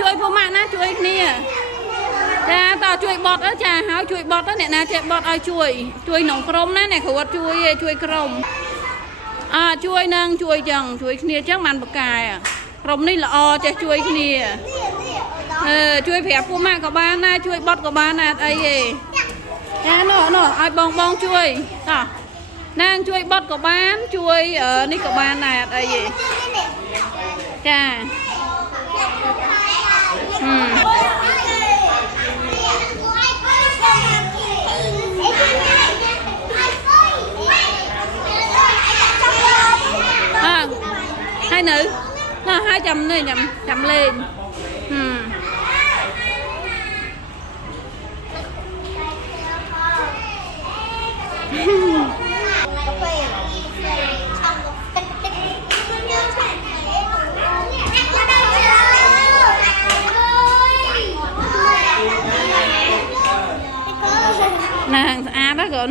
ជួយពូម៉ាក់ណាជួយគ្នាចាតើជួយបត់ចាហើយជួយបត់អ្នកណាចេះបត់ឲ្យជួយនងក្រុមណាអ្នកគ្រូអត់ជួយក្រុមជួយនឹងជួយចឹងជួយគ្នាចឹងបានបកកែក្រុមនេះល្អចេះជួយគ្នាជួយប្រាប់ពូម៉ាក់ក៏បានណាជួយបត់ក៏បានណាអត់អីទេចានោះឲ្យបងជួយតោះនាងជួយបត់ក៏បានជួយនេះក៏បានដែរអត់អីទេចាhai nữ hai chầm này chầm lên nàng đó rồi